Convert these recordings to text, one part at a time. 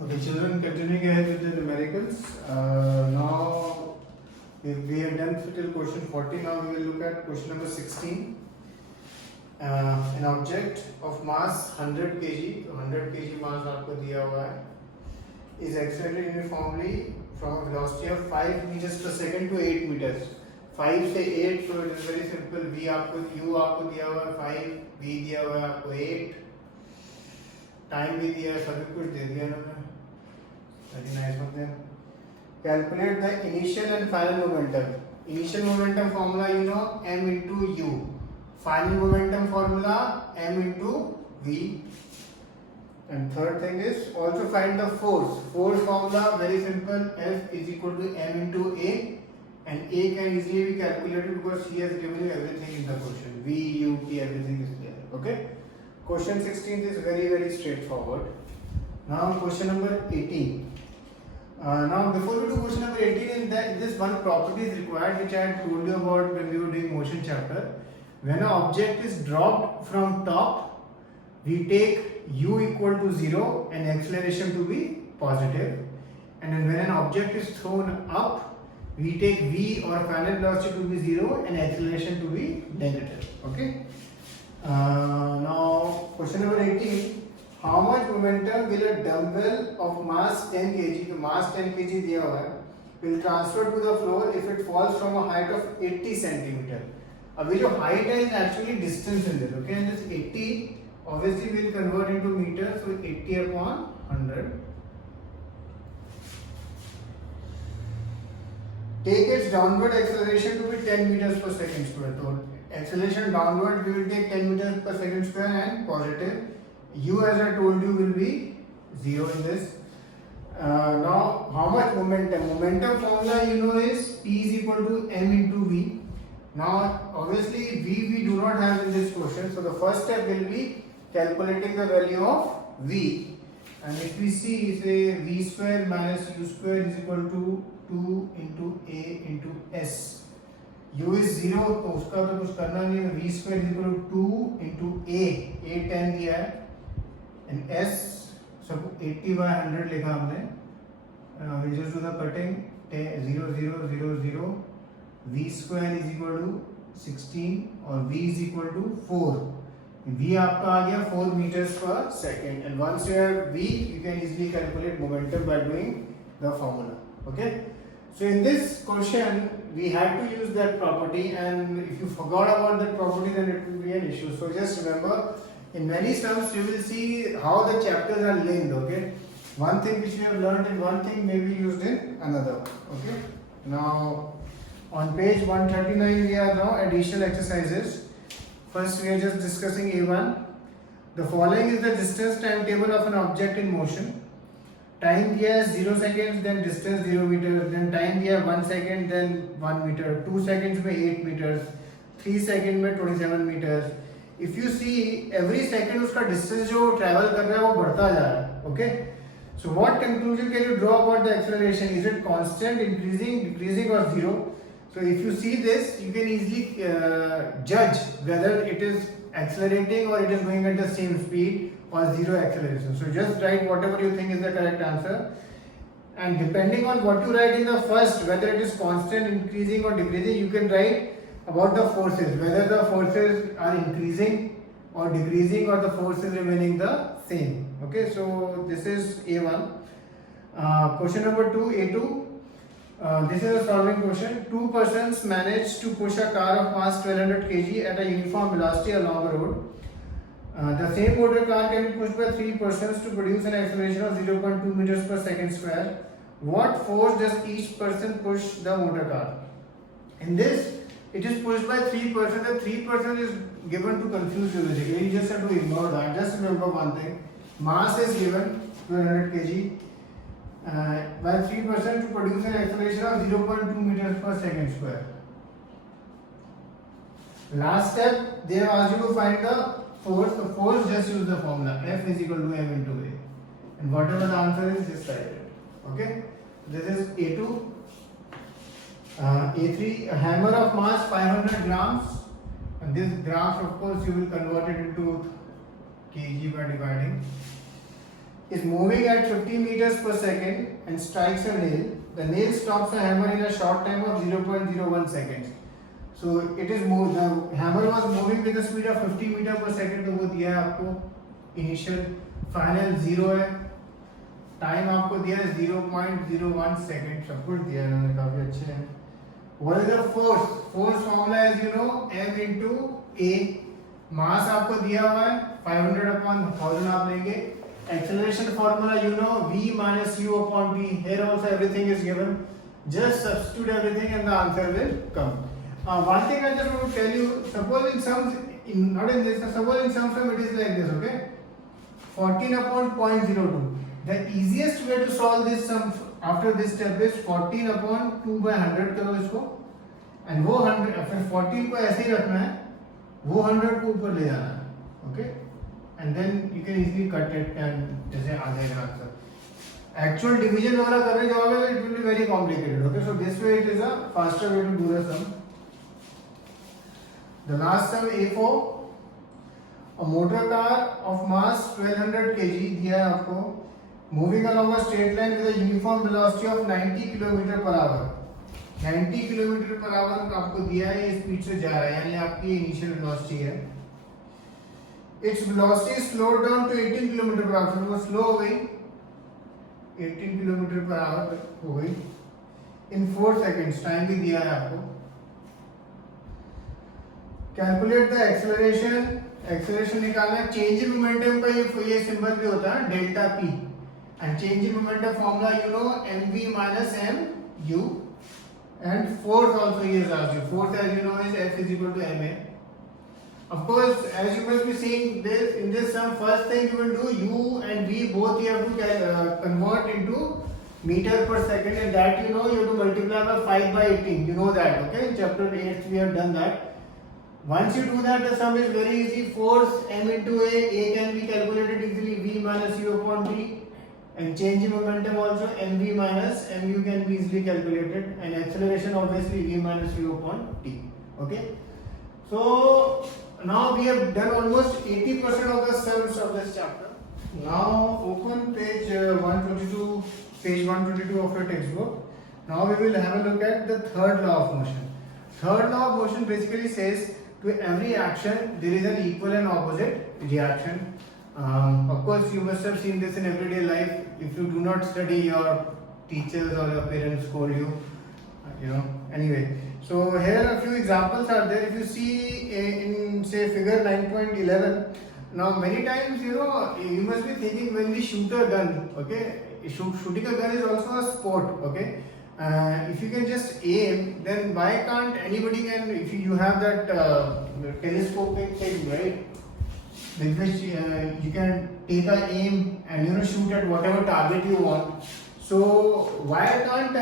Okay, children, continuing ahead with the numericals. Now, we have done till question 40. Now we will look at question number 16. An object of mass 100 kg, 100 kg mass आपको दिया हुआ है, is accelerated uniformly from a velocity of 5 meters per second to 8 meters. 5 से 8, so it is very simple. V आपको U आपको दिया हुआ है 5, V दिया हुआ है आपको 8, टाइम भी दिया है, सभी कुछ दे दिया इन्होंने. Very nice of them. Calculate the initial and final momentum. Initial momentum formula you know, m into u. Final momentum formula m into v. And third thing is also find the force. Force formula very simple. F is equal to m into a, and a can easily be calculated because he has given you everything in the question. V, U, T, everything is there. Okay. Question 16 is very straightforward. Now question number 18. Now before we do question number 18, in that this one property is required which I had told you about when we were doing motion chapter. When an object is dropped from top, we take u equal to 0 and acceleration to be positive, and then when an object is thrown up, we take v or final velocity to be 0 and acceleration to be negative. Okay. Now question number 18. How much momentum will a dumbbell of mass 10 kg, तो mass 10 kg दिया हुआ है, will transfer to the floor if it falls from a height of 80 centimeter. अभी जो height है is actually distance in this, okay, and this 80 obviously will convert into meters, so 80 upon 100. Take its downward acceleration to be 10 meters per second square. So acceleration downward we will take 10 meters per second square and positive. U, as I told you, will be 0 in this. Now, how much momentum? Momentum formula you know is P is equal to m into v. Now, obviously, v we do not have in this question. So, the first step will be calculating the value of v. And if we see, say v square minus u square is equal to 2 into a into s. U is 0, तो उसका तो कुछ करना नहीं है. V square is equal to 2 into a 10 दिया है. And s सब 80 by 100 लिखा हमने. We just do the cutting. 0 0 0 0. V square is equal to 16 और V is equal to 4. V आपका आ गया 4 meters per second. And once you have V, you can easily calculate momentum by doing the formula. Okay. So in this question, we had to use that property, and if you forgot about that property, then it will be an issue. So just remember, in many sums, you will see how the chapters are linked. Okay, one thing which we have learned in one thing may be used in another. Okay. Now, on page 139, we are now additional exercises. First, we are just discussing A1. The following is the distance timetable of an object in motion. Time दिया है 0 seconds, then distance 0 meters, then time दिया है 1 second, then 1 meter, 2 seconds में 8 meters, 3 seconds में 27 meters. If you see, every second उसका distance जो travel कर रहा है वो बढ़ता जा रहा है. Okay? So what conclusion can you draw about the acceleration? Is it constant, increasing, decreasing, or 0? So if you see this, you can easily judge whether it is accelerating or it is going at the same speed or 0 acceleration. So just write whatever you think is the correct answer, and depending on what you write in the first, whether it is constant, increasing, or decreasing, you can write about the forces, whether the forces are increasing or decreasing or the forces remaining the same. Okay, so this is A1. Question number 2, A2. This is a solving question. Two persons managed to push a car of mass 1200 kg at a uniform velocity along a road. The same motor car can be pushed by 3 persons to produce an acceleration of 0.2 meters per second square. What force does each person push the motor car? In this, it is pushed by 3 persons. The 3 persons is given to confuse you basically. You just have to ignore that. Just remember one thing. Mass is given 1200 kg. By 3 persons to produce an acceleration of 0.2 meters per second square. Last step, they have asked you to find the force. The force, just use the formula. F is equal to m into a. And whatever the answer is, just write it. Okay? This is A2. A3, a hammer of mass 500 grams. And this grams, of course, you will convert it into kg by dividing. is moving at 50 meters per second and strikes a nail, the nail stops the hammer in a short time of 0.01 seconds. So it is moved. The hammer was moving with a speed of 50 meters per second. तो वो दिया है आपको initial, final 0 है. Time आपको दिया है 0.01 second. सब कुछ दिया है इन्होंने, काफी अच्छे हैं. What is the force? Force formula is m into a. मास आपको दिया हुआ है 500 upon 1000 आप लेंगे. Acceleration formula v minus u upon t. Here also everything is given. Just substitute everything and the answer will come. One thing I just want to tell you. Suppose in some, not in this. Suppose in some sum it is like this. Okay. 14 upon 0.02. The easiest way to solve this sum after this step is 14 upon 2 by 100 करो इसको, and वो 100 फिर 14 को ऐसे ही रखना है, वो 100 को ऊपर ले जाना है. Okay, and then you can easily cut it and जैसे आ जाएगा आंसर. Actual division वगैरह करने जाओगे तो it will be very complicated. Okay, so this way it is a faster way to do the sum. The last sum A4. A motor car of mass 1200 kg दिया है आपको, moving along a straight line with a uniform velocity of 90 km per hour. 90 km per hour आपको दिया है, ये speed से जा रहा है, यानी आपकी इनिशियल वेलोसिटी है. Its velocity is slowed down to 18 km per hour. वो स्लो हो गई, 18 km per hour हो गई in 4 seconds. टाइम भी दिया है आपको. Calculate the acceleration. एक्सेलरेशन निकालना है. चेंज इन मोमेंटम का ये सिंबल भी होता है delta P, and change in momentum formula mv minus mu, and force also he has asked you. Force, as you know, is F is equal to ma. Of course, as you must be seeing this in this sum, first thing you will do, u and v both you have to convert into meter per second, and that you have to multiply by 5 by 18. You know that, okay? In chapter 8 we have done that. Once you do that, the sum is very easy. Force m into a can be calculated easily, v minus u upon t, and change in momentum also mv minus mu can be easily calculated, and acceleration obviously v minus u upon t. Okay, so now we have done almost 80% of the sums of this chapter. Now open page 122, page 122 of your textbook. Now we will have a look at the third law of motion. Third law of motion basically says, to every action there is an equal and opposite reaction. Of course, you must have seen this in everyday life. If you do not study, your teachers or your parents scold you. Anyway, so here a few examples are there. If you see in say figure 9.11, now many times you must be thinking, when we shoot a gun, okay, shooting a gun is also a sport, okay. If you can just aim, then why can't anybody can, if you have that telescopic thing, right, with which you can take a aim and shoot at whatever target you want. So why can't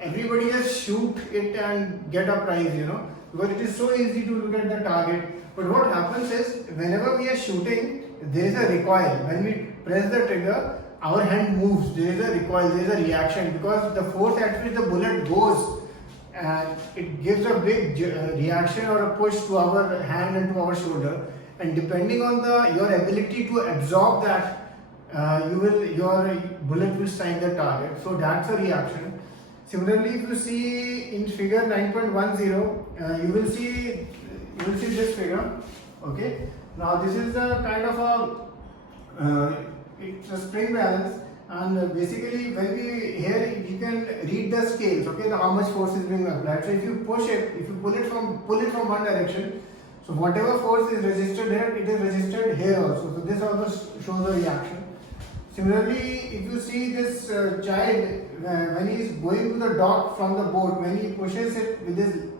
everybody just shoot it and get a prize, because it is so easy to look at the target. But what happens is, whenever we are shooting, there is a recoil. When we press the trigger, our hand moves, there is a recoil, there is a reaction, because the force at which the bullet goes, and it gives a big reaction or a push to our hand and to our shoulder, and depending on your ability to absorb that, your bullet will strike the target. So that's a reaction. Similarly, if you see in figure 9.10, you will see this figure. Okay, now this is a kind of a it's a spring balance, and basically when we here you can read the scales, okay, how much force is being applied. So if you push it, if you pull it from one direction, so whatever force is resisted here, it is resisted here also. So this also shows a reaction. Similarly, if you see this child, when he is going to the dock from the boat, when he pushes it with his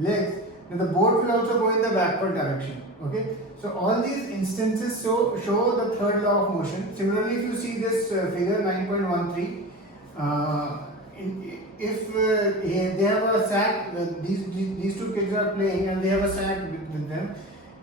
legs, then the boat will also go in the backward direction. Okay, so all these instances show the third law of motion. Similarly, if you see this figure 9.13, if they have a sack, these two kids are playing and they have a sack with them,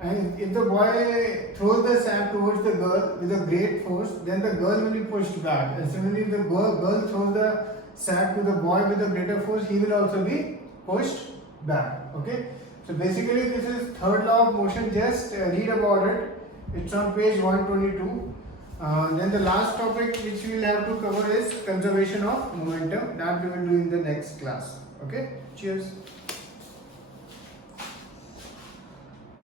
and if the boy throws the sack towards the girl with a great force, then the girl will be pushed back. And similarly, if the girl throws the sack to the boy with a greater force, he will also be pushed back. Okay. So basically, this is third law of motion. Just read about it. It's on page 122. Then the last topic which we will have to cover is conservation of momentum. That we will do in the next class. Okay. Cheers.